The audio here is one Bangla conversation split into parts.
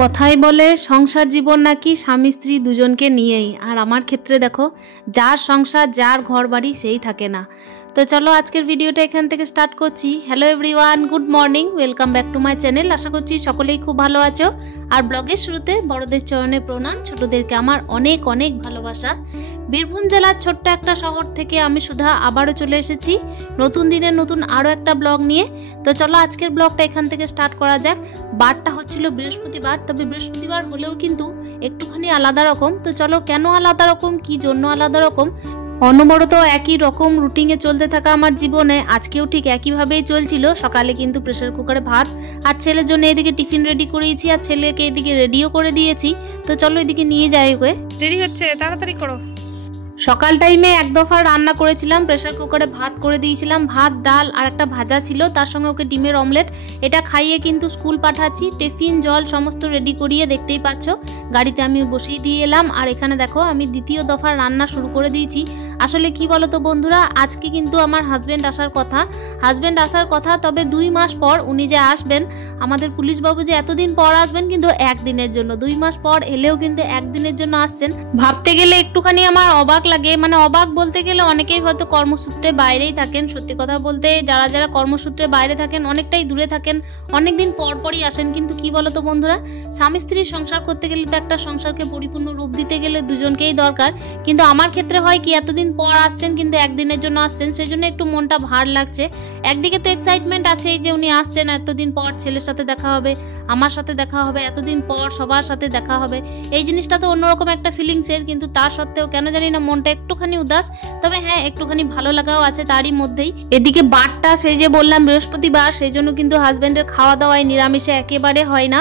কথাই বলে সংসার জীবন নাকি স্বামী স্ত্রী দুজনকে নিয়েই, আর আমার ক্ষেত্রে দেখো যার সংসার যার ঘর বাড়ি সেই থাকে না। তো চলো আজকের ভিডিওটা এখান থেকে স্টার্ট করছি। Hello everyone, good morning, welcome back to my channel. আশা করছি সকলেই খুব ভালো আছো। আর ব্লগের শুরুতে বড়দের চরণে প্রণাম, ছোটদেরকে আমার অনেক অনেক ভালোবাসা। বীরভূম জেলার ছোট্ট একটা শহর থেকে আমি সুধা আবারও চলে এসেছি নতুন দিনের নতুন আরও একটা ব্লগ নিয়ে। তো চলো আজকের ব্লগটা এখান থেকে স্টার্ট করা যাক। বারটা হচ্ছিল বৃহস্পতিবার, তবে বৃহস্পতিবার হলেও কিন্তু একটুখানি আলাদা রকম। তো চলো কেন আলাদা রকম, কি জন্য আলাদা রকম, অনবরত একই রকম রুটিনে চলতে থাকা আমার জীবনে আজকেও ঠিক একইভাবেই চলছিল। সকালে কিন্তু প্রেসার কুকারে ভাত আর ছেলের জন্য এদিকে টিফিন রেডি করেছি, আর ছেলেকে এদিকে রেডিও করে দিয়েছি। তো চলো এদিকে নিয়ে যাই, ওকে দেরি হচ্ছে, তাড়াতাড়ি করো। সকাল টাইমে এক দফা রান্না করেছিলাম, প্রেসার কুকারে ভাত করে দিয়েছিলাম, ভাত ডাল আর একটা ভাজা ছিল, তার সঙ্গে ওকে ডিমের অমলেট। এটা খাইয়ে কিন্তু স্কুল পাঠাচ্ছি। টিফিন জল সমস্ত রেডি করিয়ে দেখতেই পাচ্ছ গাড়িতে আমি বসিয়ে দিয়ে এলাম। আর এখানে দেখো আমি দ্বিতীয় দফা রান্না শুরু করে দিয়েছি। আসলে কি বলো তো বন্ধুরা, আজকে কিন্তু আমার হাজব্যান্ড আসার কথা, তবে 2 মাস পর উনি যে আসবেন, আমাদের পুলিশবাবু যে এতদিন পর আসবেন কিন্তু একদিনের জন্য, 2 মাস পর এলেও কিন্তু একদিনের জন্য আসছেন। ভাবতে গেলে একটুখানি আমার অবাক লাগে, মানে অবাক বলতে গেলে অনেকেই হয়তো কর্মসূত্রে বাইরেই থাকেন। সত্যি কথা বলতে যারা যারা কর্মসূত্রে বাইরে থাকেন, অনেকটাই দূরে থাকেন, অনেকদিন পরই আসেন। কিন্তু কি বলো তো বন্ধুরা, স্বামী স্ত্রী সংসার করতে গেলে তো একটা সংসারকে পরিপূর্ণ রূপ দিতে গেলে দুজনকেই দরকার। কিন্তু আমার ক্ষেত্রে হয় কি, এতদিন পর আসছেন কিন্তু একদিনের জন্য আসছেন, সেই জন্য একটু মনটা ভার লাগছে। একদিকে তো এক্সাইটমেন্ট আছে যে উনি আসছেন, এতদিন পর ছেলের সাথে দেখা হবে, আমার সাথে দেখা হবে, এতদিন পর সবার সাথে দেখা হবে, এই জিনিসটা তো অন্যরকম একটা ফিলিংসের। কিন্তু তার সত্ত্বেও কেন জানি না মনটা একটুখানি উদাস, তবে হ্যাঁ একটুখানি ভালো লাগাও আছে তারই মধ্যেই। এদিকে বারটা, সেই যে বললাম বৃহস্পতিবার, সেই জন্য কিন্তু হাজব্যান্ডের খাওয়া দাওয়ায় নিরামিষে একেবারে হয় না।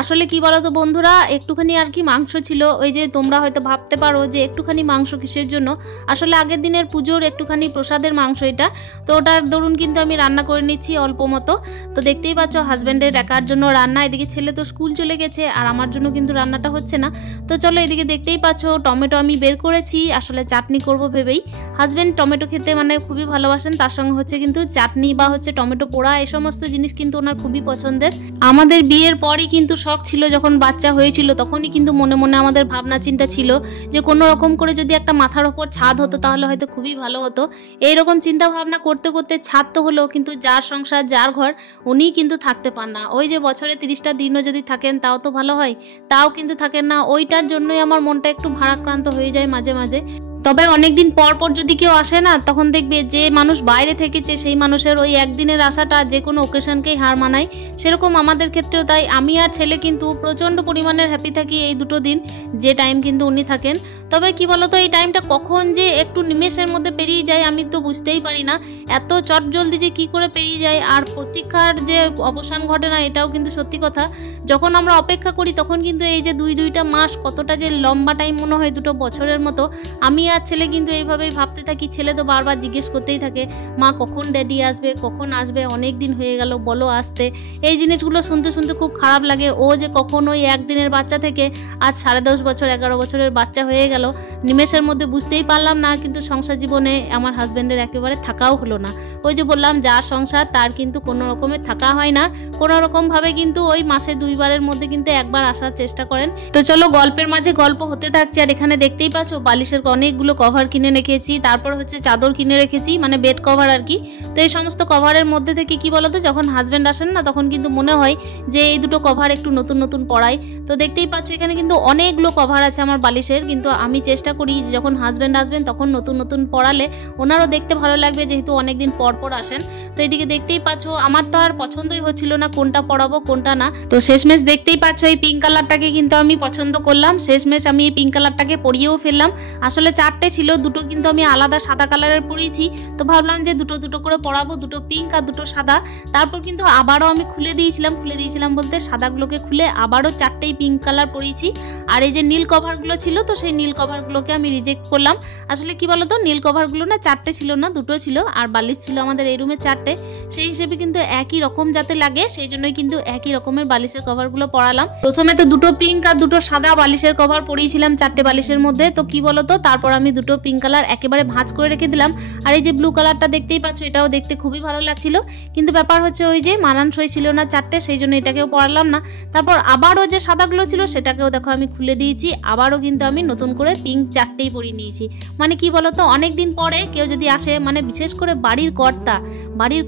আসলে কি বলো তো বন্ধুরা, একটুখানি আর কি মাংস ছিল। ওই যে তোমরা হয়তো ভাবতে পারো যে একটুখানি মাংস কিসের জন্য, আসলে আগের দিনের পুজোর একটুখানি প্রসাদের মাংস এটা, তো ওটার দরুন কিন্তু আমি রান্না করে নিচ্ছি অল্প মতো। তো দেখতেই পাচ্ছ হাজব্যান্ডের একার জন্য রান্না, এদিকে ছেলে তো স্কুল চলে গেছে, আর আমার জন্য কিন্তু রান্নাটা হচ্ছে না। তো চলো এদিকে দেখতেই পাচ্ছ টমেটো আমি বের করেছি, আসলে চাটনি করব ভেবেই। হাজব্যান্ড টমেটো খেতে মানে খুবই ভালোবাসেন, তার সঙ্গে হচ্ছে কিন্তু চাটনি বা হচ্ছে টমেটো পোড়া, এই সমস্ত জিনিস কিন্তু ওনার খুবই পছন্দের। আমাদের বিয়ের পরই কিন্তু শখ ছিল, যখন বাচ্চা হয়েছিল তখনই কিন্তু মনে মনে আমাদের ভাবনা চিন্তা ছিল যে কোনো রকম করে যদি একটা মাথার ওপর ছাদ হতো তাহলে হয়তো খুবই ভালো হতো। এইরকম চিন্তা ভাবনা করতে করতে ছাদ তো হলো, কিন্তু যার সংসার যার ঘর উনিই কিন্তু থাকতে পান না। ওই যে বছরে 30টা দিনও যদি থাকেন তাও তো ভালো হয়, তাও কিন্তু থাকেন না। ওইটার জন্যই আমার মনটা একটু ভারাক্রান্ত হয়ে যায় মাঝে মাঝে। তবে অনেকদিন পর যদি কেউ আসে না, তখন দেখবে যে মানুষ বাইরে থেকেছে সেই মানুষের ওই একদিনের আশাটা যে কোনো ওকেশনকেই হার মানায়। সেরকম আমাদের ক্ষেত্রেও তাই। আমি আর ছেলে কিন্তু প্রচণ্ড পরিমাণের হ্যাপি থাকি এই 2 দিন যে টাইম কিন্তু উনি থাকেন। তবে কি বলতো, এই টাইমটা কখন যে একটু নিমেষের মধ্যে পেরিয়ে যায় আমি তো বুঝতেই পারি না, এত চট জলদি যে কি করে পেরিয়ে যায়। আর প্রতীক্ষার যে অবসান ঘটে না, এটাও কিন্তু সত্যি কথা। যখন আমরা অপেক্ষা করি তখন কিন্তু এই যে 2টা মাস কতটা যে লম্বা টাইম মনে হয়, 2 বছরের মতো। আমি আর ছেলে কিন্তু এইভাবেই ভাবতে থাকি। ছেলে তো বারবার জিজ্ঞেস করতেই থাকে, মা কখন ড্যাডি আসবে, কখন আসবে, অনেক দিন হয়ে গেল বলো আসতে। এই জিনিসগুলো শুনতে শুনতে খুব খারাপ লাগে। ও যে কখন ওই একদিনের বাচ্চা থেকে আজ 10.5 বছর 11 বছরের বাচ্চা হয়ে গেল, নিমেষের মধ্যে বুঝতেই পারলাম না। কিন্তু সংসার জীবনে আমার হাজব্যান্ডের একেবারে থাকাও হলো না। ওই যে বললাম যার সংসার তার কিন্তু কোনো রকমে থাকা হয় না, কোনো রকম ভাবে কিন্তু ওই মাসে 2 বারের মধ্যে কিন্তু একবার আসার চেষ্টা করেন। তো চলো গল্পের মাঝে গল্প হতে থাকছে। আর এখানে দেখতেই পাচ্ছ বালিশের অনেকগুলো কভার কিনে রেখেছি, তারপর হচ্ছে চাদর কিনে রেখেছি, মানে বেড কভার আর কি। তো এই সমস্ত কভারের মধ্যে থেকে কি বলতো, যখন হাজব্যান্ড আসেন না তখন কিন্তু মনে হয় যে এই 2 কভার একটু নতুন নতুন পরাই। তো দেখতেই পাচ্ছ এখানে কিন্তু অনেকগুলো কভার আছে আমার বালিশের, কিন্তু আমি চেষ্টা করি যখন হাজব্যান্ড আসবেন তখন নতুন নতুন পরালে ওনারও দেখতে ভালো লাগবে, যেহেতু অনেকদিন পর আসেন। তো এদিকে দেখতেই পাচ্ছ আমার তো আর পছন্দই হচ্ছিল না কোনটা পরাবো কোনটা না। তো শেষমেশ দেখতেই পাচ্ছ এই পিঙ্ক কালারটাকে কিন্তু আমি পছন্দ করলাম, শেষমেশ আমি এই পিঙ্ক কালারটাকে পরিয়েও ফেললাম। আসলে 4টে ছিল, 2টো কিন্তু আমি আলাদা সাদা কালারের পরিয়েছি। তো ভাবলাম যে 2 করে পরাবো, 2 পিঙ্ক আর 2 সাদা। তারপর কিন্তু আবারও আমি খুলে দিয়েছিলাম বলতে সাদাগুলোকে খুলে আবারও 4টেই পিঙ্ক কালার পরিয়েছি। আর এই যে নীল কভারগুলো ছিল, তো সেই নীল কভারগুলোকে আমি রিজেক্ট করলাম। আসলে কি বলতো, নীল কভারগুলো না 4টে ছিল না, 2টো ছিল, আর বালিশ ছিল আমাদের এই রুমে 4টে। সেই হিসেবে কিন্তু একই রকম যাতে লাগে সেই জন্যই কিন্তু একই রকমের বালিশের কভারগুলো পরালাম। প্রথমে তো দুটো পিঙ্ক আর দুটো সাদা বালিশের কভার পরিয়েছিলাম 4টে বালিশের মধ্যে। তো কি বলতো, তারপর আমি দুটো পিঙ্ক কালার একেবারে ভাঁজ করে রেখে দিলাম। আর এই যে ব্লু কালারটা দেখতেই পাচ্ছ, এটাও দেখতে খুবই ভালো লাগছিল, কিন্তু ব্যাপার হচ্ছে ওই যে মানানসই ছিল না 4টে, সেই জন্য এটাকেও পরালাম না। তারপর আবারও যে সাদাগুলো ছিল সেটাকেও দেখো আমি খুলে দিয়েছি, আবারও কিন্তু আমি নতুন করে পিঙ্ক 4টেই পরিয়ে নিয়েছি। মানে কি বলতো, অনেকদিন পরে কেউ যদি আসে, মানে বিশেষ করে বাড়ির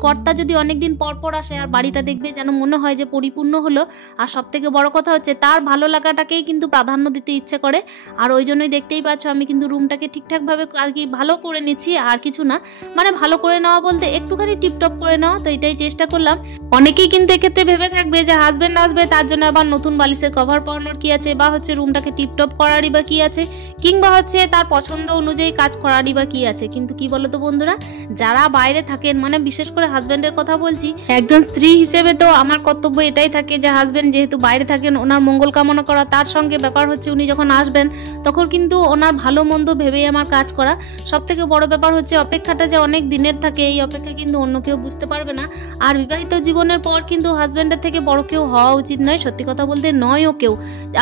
কর্তা যদি অনেকদিন পর পর আসে আর বাড়িটা দেখবে যেন মনে হয় যে পরিপূর্ণ হলো। আর সব থেকে বড় কথা হচ্ছে তার ভালো লাগাটাকেই কিন্তু প্রাধান্য দিতে ইচ্ছে করে। আর ওই জন্যই দেখতেই পাচ্ছ আমি কিন্তু রুমটাকে ঠিকঠাকভাবে আর কি ভালো করে নিচ্ছি, আর কিছু না, মানে ভালো করে নেওয়া বলতে একটুখানি টিপটপ করে নেওয়া। তো এটাই চেষ্টা করলাম। অনেকেই কিন্তু এক্ষেত্রে ভেবে থাকবে যে হাজবেন্ড আসবে তার জন্য আবার নতুন বালিশের কভার পরানোর কি আছে, বা হচ্ছে রুমটাকে টিপটপ করারই বা কি আছে, কিংবা হচ্ছে তার পছন্দ অনুযায়ী কাজ করারই বা কি আছে। কিন্তু কি বলতো বন্ধুরা, যারা বাইরে থাকেন, মানে বিশেষ করে হাজবেন্ডের কথা বলছি, একজন স্ত্রী হিসেবে তো আমার কর্তব্য এটাই থাকে যে হাজবেন্ড যেহেতু বাইরে থাকেন ওনার মঙ্গল কামনা করা, তার সঙ্গে ব্যাপার হচ্ছে উনি যখন আসবেন তখন কিন্তু ওনার ভালো মন্দ ভেবেই আমার কাজ করা। সব থেকে বড় ব্যাপার হচ্ছে অপেক্ষাটা যে অনেক দিনের থাকে, এই অপেক্ষা কিন্তু অন্য কেউ বুঝতে পারবে না। আর বিবাহিত জীবনের পর কিন্তু হাজবেন্ডের থেকে বড় কেউ হওয়া উচিত নয়, সত্যি কথা বলতে নয়ও কেউ।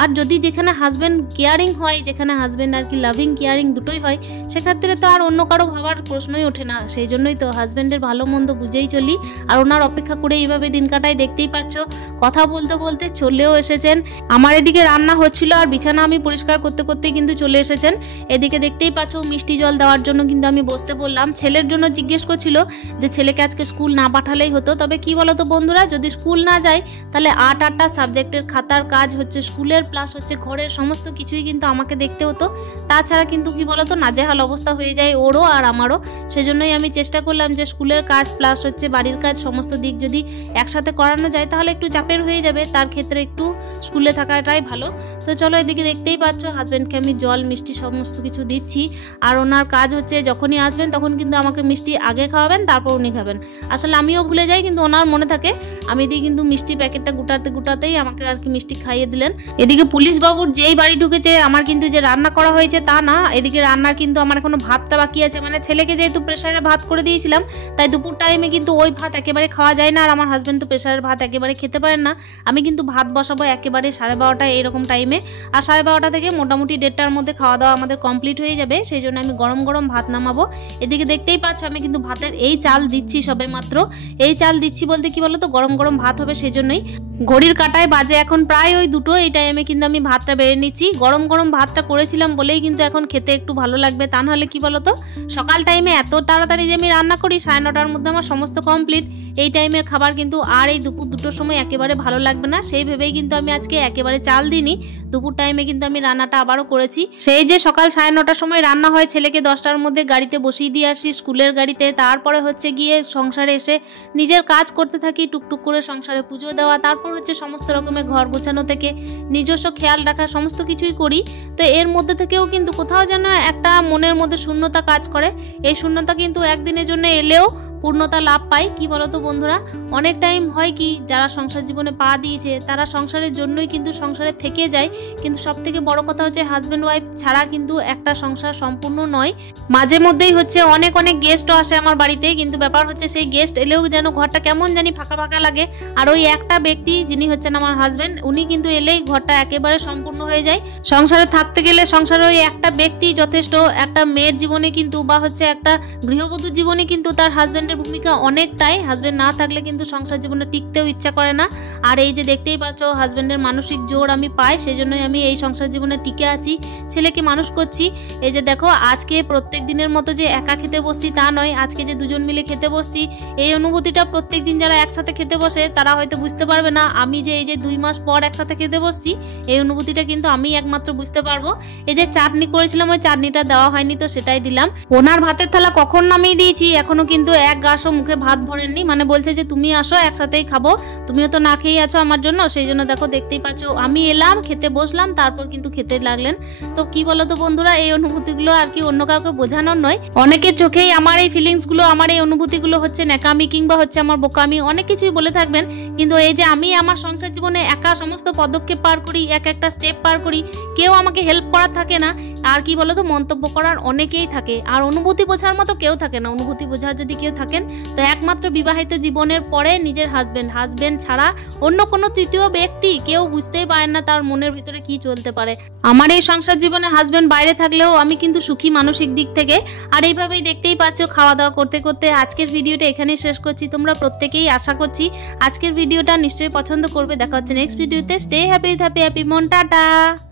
আর যদি যেখানে হাজবেন্ড কেয়ারিং হয়, যেখানে হাজবেন্ড আর কি লাভিং কেয়ারিং দুটোই হয়, সেক্ষেত্রে তো আর অন্য কারো ভাবার প্রশ্নই ওঠে না। সেই জন্যই তো হাজবেন্ডের ভালো মন্দ বুঝেই চলি, আর ওনার অপেক্ষা করে এইভাবে দিন কাটাই। দেখতেই পাচ্ছ কথা বলতে বলতে চলেও এসেছেন। আমার এদিকে রান্না হচ্ছিল আর বিছানা আমি পরিষ্কার করতে করতে কিন্তু চলে এসেছেন। এদিকে দেখতেই পাচ্ছ মিষ্টি জল দেওয়ার জন্য কিন্তু আমি বসতে বললাম। ছেলের জন্য জিজ্ঞেস করছিল যে ছেলেকে আজকে স্কুল না পাঠালেই হতো। তবে কি বলতো বন্ধুরা, যদি স্কুল না যায় তাহলে 8টা সাবজেক্টের খাতার কাজ হচ্ছে স্কুলের প্লাস হচ্ছে ঘরের সমস্ত কিছুই কিন্তু আমাকে দেখতে হতো। তাছাড়া কিন্তু কি বলতো নাজেহাল অবস্থা হয়ে যায় ওরও আর আমারও। সেজন্যই আমি চেষ্টা করলাম যে স্কুলের কাজ প্লাস হচ্ছে বাড়ির কাজ সমস্ত দিক যদি একসাথে করানো যায় তাহলে একটু চাপের হয়ে যাবে, তার ক্ষেত্রে একটু স্কুলে থাকাটাই ভালো। তো চলো, এদিকে দেখতেই পাচ্ছ হাজব্যান্ডকে আমি জল মিষ্টি সমস্ত কিছু দিচ্ছি। আর ওনার কাজ হচ্ছে যখনই আসবেন তখন কিন্তু আমাকে মিষ্টি আগে খাওয়াবেন, তারপর উনি খাবেন। আসলে আমিও ভুলে যাই, কিন্তু ওনার মনে থাকে। আমি দিয়ে কিন্তু মিষ্টি প্যাকেটটা গুটাতেই আমাকে আর কি মিষ্টি খাইয়ে দিলেন। এদিকে পুলিশ বাবুর যেই বাড়ি ঢুকেছে, আমার কিন্তু যে রান্না করা হয়েছে তা না, এদিকে রান্নার কিন্তু আমার এখনো ভাতটা বাকি আছে। মানে ছেলেকে যেহেতু প্রেসারে ভাত করে দিয়েছিলাম, তাই দুপুর টাইমে কিন্তু ওই ভাত একেবারে খাওয়া যায় না। আর আমার হাজব্যান্ড তো প্রেসারের ভাত একেবারে খেতে পারেন না। আমি কিন্তু ভাত বসাবো একেবারে 12:30 এইরকম টাইমে। আর 12:30 থেকে মোটামুটি 1:30টার মধ্যে খাওয়া দাওয়া আমাদের কমপ্লিট হয়ে যাবে। সেই জন্য আমি গরম গরম ভাত নামাবো। এদিকে দেখতেই পাচ্ছ আমি কিন্তু ভাতের এই চাল দিচ্ছি সবে মাত্র। এই চাল দিচ্ছি বলতে কি বলতো, গরম গরম ভাত হবে সেই জন্যই। ঘড়ির কাঁটায় বাজে এখন প্রায় ওই 2টো। এই টাইমে কিন্তু আমি ভাতটা বেড়ে নিচ্ছি। গরম গরম ভাতটা করেছিলাম বলেই কিন্তু এখন খেতে একটু ভালো লাগবে। তা নাহলে কি বলতো, সকাল টাইমে এত তাড়াতাড়ি যে আমি রান্না করি 9:30টার মধ্যে আমার সমস্ত কমপ্লিট। এই টাইমের খাবার কিন্তু আর এই দুপুর 2টোর সময় একেবারে ভালো লাগবে না। সেই ভেবেই কিন্তু আমি আজকে একেবারে চাল দিইনি। দুপুর টাইমে কিন্তু আমি রান্নাটা আবারও করেছি। সেই যে সকাল 9:30টার সময় রান্না হয়, ছেলেকে 10টার মধ্যে গাড়িতে বসিয়ে দিয়ে আসি স্কুলের গাড়িতে। তারপরে হচ্ছে গিয়ে সংসারে এসে নিজের কাজ করতে থাকি, টুকটুক করে সংসারে পুজো দেওয়া, তারপর হচ্ছে সমস্ত রকমের ঘর গোছানো থেকে নিজস্ব খেয়াল রাখা সমস্ত কিছুই করি। তো এর মধ্যে থেকেও কিন্তু কোথাও যেন একটা মনের মধ্যে শূন্যতা কাজ করে। এই শূন্যতা কিন্তু একদিনের জন্য এলেও পূর্ণতা লাভ পাই। কি বলতো বন্ধুরা, অনেক টাইম হয় কি যারা সংসার জীবনে পা দিয়েছে তারা সংসারের জন্যই কিন্তু সংসারে থেকে যায়। কিন্তু সব থেকে বড় কথা হচ্ছে হাজব্যান্ড ওয়াইফ ছাড়া কিন্তু একটা সংসার সম্পূর্ণ নয়। মাঝে মধ্যেই হচ্ছে অনেক গেস্টও আসে আমার বাড়িতে, কিন্তু ব্যাপার হচ্ছে সেই গেস্ট এলেও যেন ঘরটা কেমন জানি ফাঁকা ফাঁকা লাগে। আর ওই একটা ব্যক্তি যিনি হচ্ছেন আমার হাজব্যান্ড, উনি কিন্তু এলেই ঘরটা একেবারে সম্পূর্ণ হয়ে যায়। সংসারে থাকতে গেলে সংসারে ওই একটা ব্যক্তি যথেষ্ট। একটা মেয়ের জীবনে কিন্তু বা হচ্ছে একটা গৃহবধূর জীবনে কিন্তু তার হাজব্যান্ড ভূমিকা অনেকটাই। হাজবেন্ড না থাকলে কিন্তু সংসার জীবনে টিকতেও ইচ্ছা করে না। আর এই যে দেখতেই পাচ্ছ হাজবেন্ডের মানসিক জোর আমি পাই, সেই জন্যই আমি এই সংসার জীবনে টিকে আছি, ছেলেকে মানুষ করছি। এই যে দেখো আজকে প্রত্যেক দিনের মতো যে একা খেতে বসছি তা নয়, আজকে যে দুজন মিলে খেতে বসছি, এই অনুভূতিটা প্রত্যেক দিন যারা একসাথে খেতে বসে তারা হয়তো বুঝতে পারবে না। আমি যে এই যে 2 মাস পর একসাথে খেতে বসছি, এই অনুভূতিটা কিন্তু আমি একমাত্র বুঝতে পারবো। এই যে চাটনি করেছিলাম, ওই চাটনিটা দেওয়া হয়নি, তো সেটাই দিলাম। ওনার ভাতের থালা কখন নামিয়ে দিয়েছি, এখনো কিন্তু এক গাছও মুখে ভাত ভরেননি। মানে বলছে যে তুমি আসো একসাথেই খাবো, তুমিও তো না খেয়ে আছো আমার জন্য। সেই জন্য দেখো দেখতেই পাচ্ছ আমি এলাম, খেতে বসলাম, তারপর কিন্তু খেতে লাগলেন। তো কি বলতো বন্ধুরা, এই অনুভূতিগুলো আর কি অন্য কাউকে বোঝানোর নয়। অনেকের চোখেই আমার এই ফিলিংসগুলো, আমার এই অনুভূতিগুলো হচ্ছে ন্যাকামি কিংবা হচ্ছে আমার বোকামি, অনেক কিছুই বলে থাকবেন। কিন্তু এই যে আমি আমার সংসার জীবনে একা সমস্ত পদক্ষেপ পার করি, এক একটা স্টেপ পার করি, কেউ আমাকে হেল্প করার থাকে না। আর কি বলো তো, মন্তব্য করার অনেকেই থাকে, আর অনুভূতি বোঝার মতো কেউ থাকে না। অনুভূতি বোঝার যদি কেউ থাকেন তো একমাত্র বিবাহিত জীবনের পরে নিজের হাজবেন্ড ছাড়া অন্য কোনো তৃতীয় ব্যক্তি কেউ বুঝতেই পারেন না তার মনের ভিতরে কি চলতে পারে। আমার এই সংসার জীবনে হাজবেন্ড বাইরে থাকলেও আমি কিন্তু সুখী মানসিক দিক থেকে। আর এইভাবেই দেখতেই পাচ্ছ খাওয়া দাওয়া করতে করতে আজকের ভিডিওটা এখানেই শেষ করছি। তোমরা প্রত্যেকেই আশা করছি আজকের ভিডিওটা নিশ্চয়ই পছন্দ করবে। দেখা হচ্ছে নেক্সট ভিডিওতে। স্টে হ্যাপি মন, টাটা।